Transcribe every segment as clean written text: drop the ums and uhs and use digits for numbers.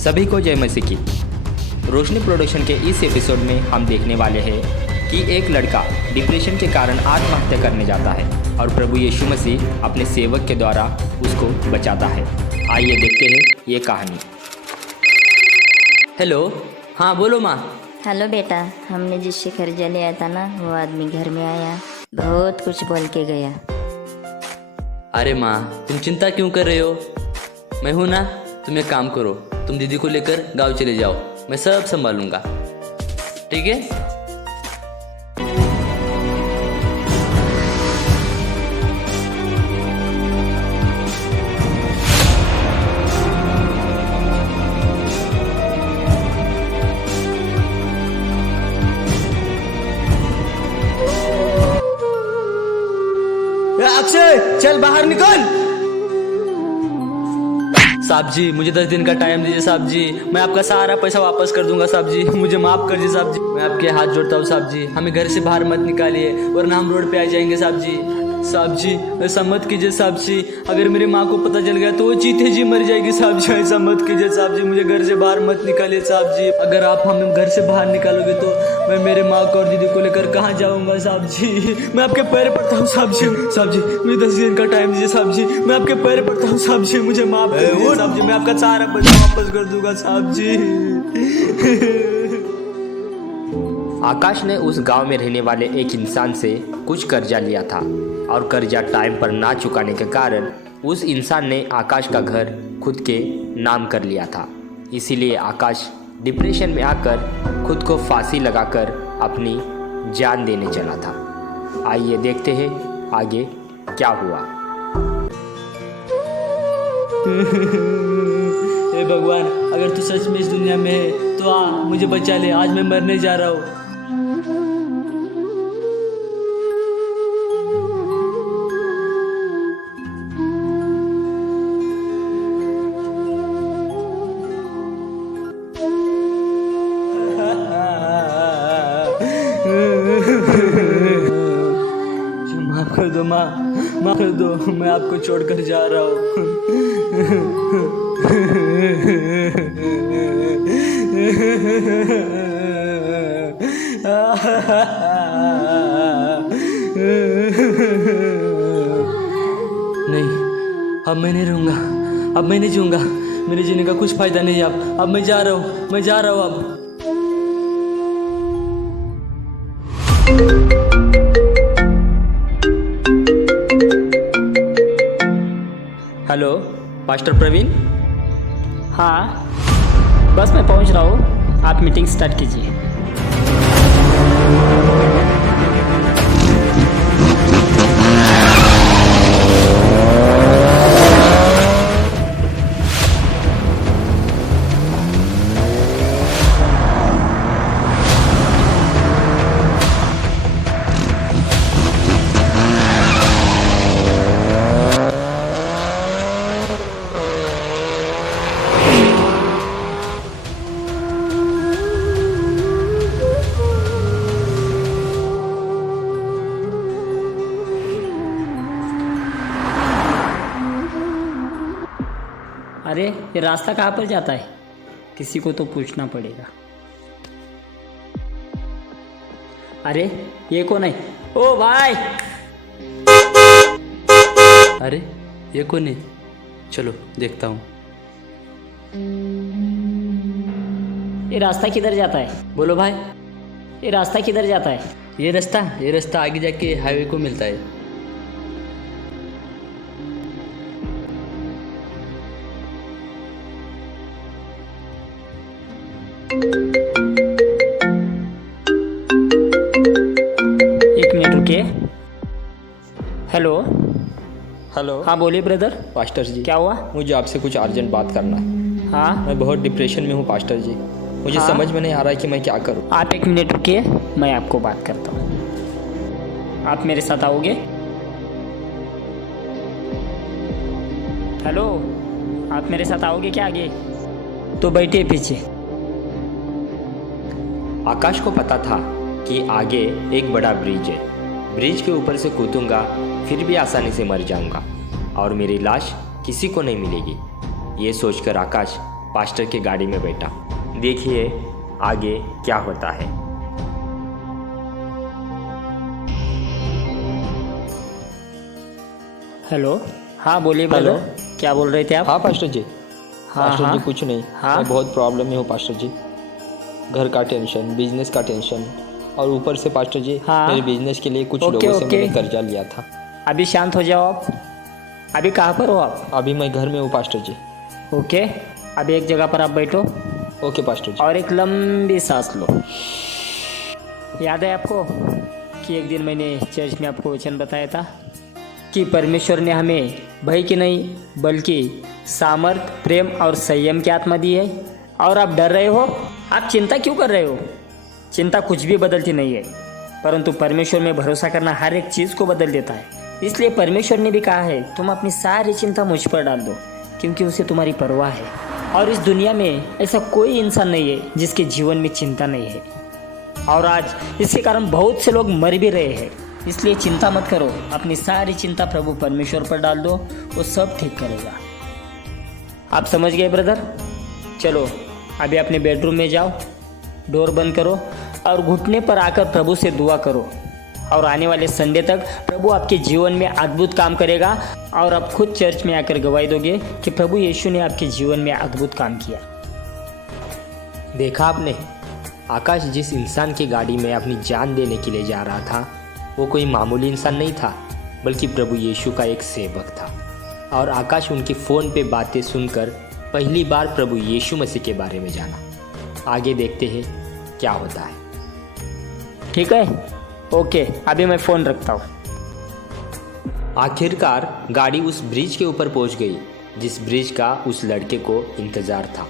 सभी को जय मसीह की। रोशनी प्रोडक्शन के इस एपिसोड में हम देखने वाले हैं कि एक लड़का डिप्रेशन के कारण आत्महत्या करने जाता है और प्रभु यीशु मसीह अपने सेवक के द्वारा उसको बचाता है। आइए देखते हैं ये कहानी। हेलो, हाँ बोलो माँ। हेलो बेटा, हमने जिससे कर्जा लिया था ना, वो आदमी घर में आया, बहुत कुछ बोल के गया। अरे माँ, तुम चिंता क्यों कर रहे हो? मैं हूँ ना। तुम एक काम करो, तुम दीदी को लेकर गांव चले जाओ, मैं सब संभालूंगा, ठीक है? अक्षय, चल बाहर निकल। साहब जी, मुझे 10 दिन का टाइम दीजिए साहब जी, मैं आपका सारा पैसा वापस कर दूंगा साहब जी, मुझे माफ कर दीजिए साहब जी, मैं आपके हाथ जोड़ता हूँ साहब जी, हमें घर से बाहर मत निकालिए वरना हम रोड पे आ जाएंगे साहब जी। साहब जी ऐसा मत कीजिए साहब जी, अगर मेरी माँ को पता चल गया तो वो चीते जी मर जाएगी साहब जी, ऐसा मत कीजिए साहब जी, मुझे घर से बाहर मत निकालिए साहब जी, अगर आप हमें घर से बाहर निकालोगे तो मैं मेरे माँ को और दीदी को लेकर कहाँ जाऊँगा साहब जी, मैं आपके पैर पड़ता हूँ साहब जी, साहब जी मुझे 10 दिन का टाइम दीजिए साहब जी, मैं आपके पैर पड़ता हूँ साहब जी, मुझे माफ कर दीजिए साहब जी, मैं आपका सारा पैसा वापस कर दूंगा साहब जी। आकाश ने उस गांव में रहने वाले एक इंसान से कुछ कर्जा लिया था और कर्जा टाइम पर ना चुकाने के कारण उस इंसान ने आकाश का घर खुद के नाम कर लिया था। इसीलिए आकाश डिप्रेशन में आकर खुद को फांसी लगाकर अपनी जान देने चला था। आइए देखते हैं आगे क्या हुआ। हे भगवान, अगर तू सच में इस दुनिया में है तो आ मुझे बचा ले, आज मैं मरने जा रहा हूँ। माफ कर दो माँ, माफ कर दो, मैं आपको छोड़कर जा रहा नहीं, अब मैं नहीं रहूँगा, अब मैं नहीं जीऊँगा, मेरे जीने का कुछ फायदा नहीं अब मैं जा रहा हूँ, मैं जा रहा हूँ अब। Hello pastor Praveen. हाँ, बस मैं पहुंच रहा हूँ, आप मीटिंग स्टार्ट कीजिए। अरे ये रास्ता कहाँ पर जाता है? किसी को तो पूछना पड़ेगा। अरे ये कौन है? ओ भाई! अरे ये कौन है? चलो देखता हूँ। ये रास्ता किधर जाता है? बोलो भाई। ये रास्ता किधर जाता है? ये रास्ता आगे जाके हाईवे को मिलता है। एक मिनट रुकिए। हेलो। हेलो। हाँ बोलिए ब्रदर। पास्टर जी, क्या हुआ? मुझे आपसे कुछ अर्जेंट बात करना है। हाँ मैं बहुत डिप्रेशन में हूँ पास्टर जी, मुझे हाँ? समझ में नहीं आ रहा है कि मैं क्या करूँ। आप एक मिनट रुकिए, मैं आपको बात करता हूँ। आप मेरे साथ आओगे? हेलो, आप मेरे साथ आओगे क्या आगे? तो बैठिए पीछे। आकाश को पता था कि आगे एक बड़ा ब्रिज है, ब्रिज के ऊपर से कूदूंगा फिर भी आसानी से मर जाऊंगा और मेरी लाश किसी को नहीं मिलेगी। ये सोचकर आकाश पास्टर की गाड़ी में बैठा। देखिए आगे क्या होता है। हेलो, हाँ बोलिए हेलो। ब्रदर, क्या बोल रहे थे आप? हाँ पास्टर जी। हाँ पास्टर हाँ जी कुछ नहीं, हाँ। मैं बहुत प्रॉब्लम में हूँ पास्टर जी। घर का टेंशन, बिजनेस का टेंशन, और ऊपर से पास्टर जी हाँ। मेरे बिजनेस के लिए कुछ ओके, लोगों से ओके। मैंने कर्जा लिया था। अभी शांत हो जाओ आप। अभी कहाँ पर हो आप? अभी मैं घर में हूँ पास्टर जी। ओके, अभी एक जगह पर आप बैठो ओके पास्टर जी। और एक लंबी सांस लो। याद है आपको कि एक दिन मैंने चर्च में आपको वचन बताया था कि परमेश्वर ने हमें भय की नहीं बल्कि सामर्थ, प्रेम और संयम की आत्मा दी है। और आप डर रहे हो, आप चिंता क्यों कर रहे हो? चिंता कुछ भी बदलती नहीं है, परंतु परमेश्वर में भरोसा करना हर एक चीज़ को बदल देता है। इसलिए परमेश्वर ने भी कहा है तुम अपनी सारी चिंता मुझ पर डाल दो, क्योंकि उसे तुम्हारी परवाह है। और इस दुनिया में ऐसा कोई इंसान नहीं है जिसके जीवन में चिंता नहीं है। और आज इसके कारण बहुत से लोग मर भी रहे हैं। इसलिए चिंता मत करो, अपनी सारी चिंता प्रभु परमेश्वर पर डाल दो, वो सब ठीक करेगा। आप समझ गए ब्रदर? चलो अभी अपने बेडरूम में जाओ, डोर बंद करो और घुटने पर आकर प्रभु से दुआ करो। और आने वाले संडे तक प्रभु आपके जीवन में अद्भुत काम करेगा और आप खुद चर्च में आकर गवाही दोगे कि प्रभु यीशु ने आपके जीवन में अद्भुत काम किया। देखा आपने, आकाश जिस इंसान की गाड़ी में अपनी जान देने के लिए जा रहा था वो कोई मामूली इंसान नहीं था, बल्कि प्रभु यीशु का एक सेवक था। और आकाश उनकी फ़ोन पे बातें सुनकर पहली बार प्रभु यीशु मसीह के बारे में जाना। आगे देखते हैं क्या होता है। ठीक है, ओके, अभी मैं फ़ोन रखता हूँ। आखिरकार गाड़ी उस ब्रिज के ऊपर पहुंच गई जिस ब्रिज का उस लड़के को इंतज़ार था,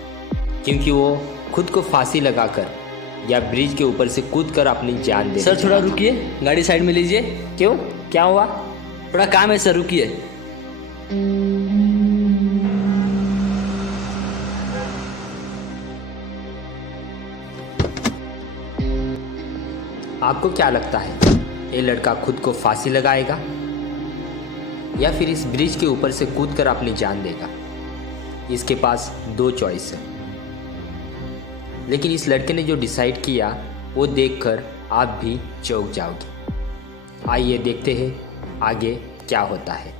क्योंकि वो खुद को फांसी लगाकर या ब्रिज के ऊपर से कूदकर अपनी जान दे। सर थोड़ा रुकिए, गाड़ी साइड में लीजिए। क्यों, क्या हुआ? थोड़ा काम है सर, रुकिए। आपको क्या लगता है ये लड़का खुद को फांसी लगाएगा या फिर इस ब्रिज के ऊपर से कूदकर अपनी जान देगा? इसके पास दो चॉइस है, लेकिन इस लड़के ने जो डिसाइड किया वो देखकर आप भी चौंक जाओगे। आइए देखते हैं आगे क्या होता है।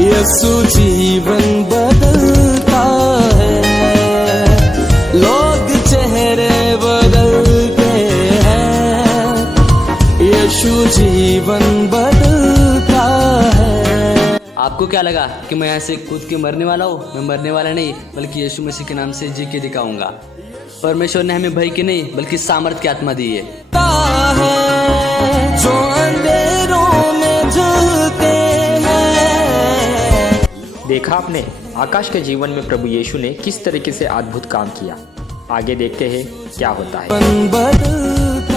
यीशु जीवन बदलता है, लोग चेहरे बदलते हैं, यीशु जीवन बदलता है। आपको क्या लगा कि मैं यहाँ से कूद के मरने वाला हूँ? मैं मरने वाला नहीं, बल्कि यीशु मसीह के नाम से जी के दिखाऊंगा। परमेश्वर ने हमें भय की नहीं बल्कि सामर्थ की आत्मा दी है। जो अंधेरों में जलते हैं। देखा आपने, आकाश के जीवन में प्रभु यीशु ने किस तरीके से अद्भुत काम किया। आगे देखते हैं क्या होता है।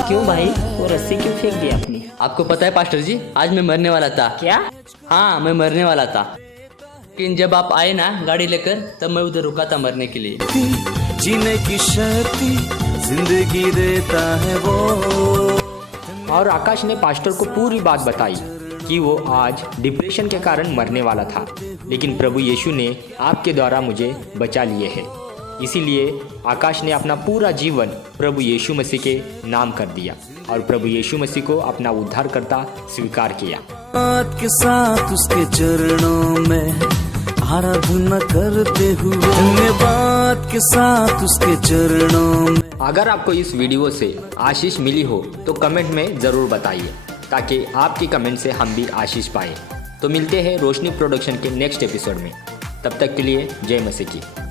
क्यों भाई, वो रस्सी क्यों फेंक दी आपने? आपको पता है पास्टर जी, आज मैं मरने वाला था। क्या? हाँ, मैं मरने वाला था, लेकिन जब आप आए ना गाड़ी लेकर, तब मैं उधर रुका था मरने के लिए। जीने की शक्ति जिंदगी देता है वो। और आकाश ने पास्टर को पूरी बात बताई कि वो आज डिप्रेशन के कारण मरने वाला था, लेकिन प्रभु यीशु ने आपके द्वारा मुझे बचा लिए है। इसीलिए आकाश ने अपना पूरा जीवन प्रभु यीशु मसीह के नाम कर दिया और प्रभु यीशु मसीह को अपना उद्धारकर्ता स्वीकार किया। बात के साथ उसके चरणों में आराधना करते हुए, धन्यवाद के साथ उसके चरणों में। अगर आपको इस वीडियो से आशीष मिली हो तो कमेंट में ज़रूर बताइए, ताकि आपकी कमेंट से हम भी आशीष पाए। तो मिलते हैं रोशनी प्रोडक्शन के नेक्स्ट एपिसोड में। तब तक के लिए जय मसीह की।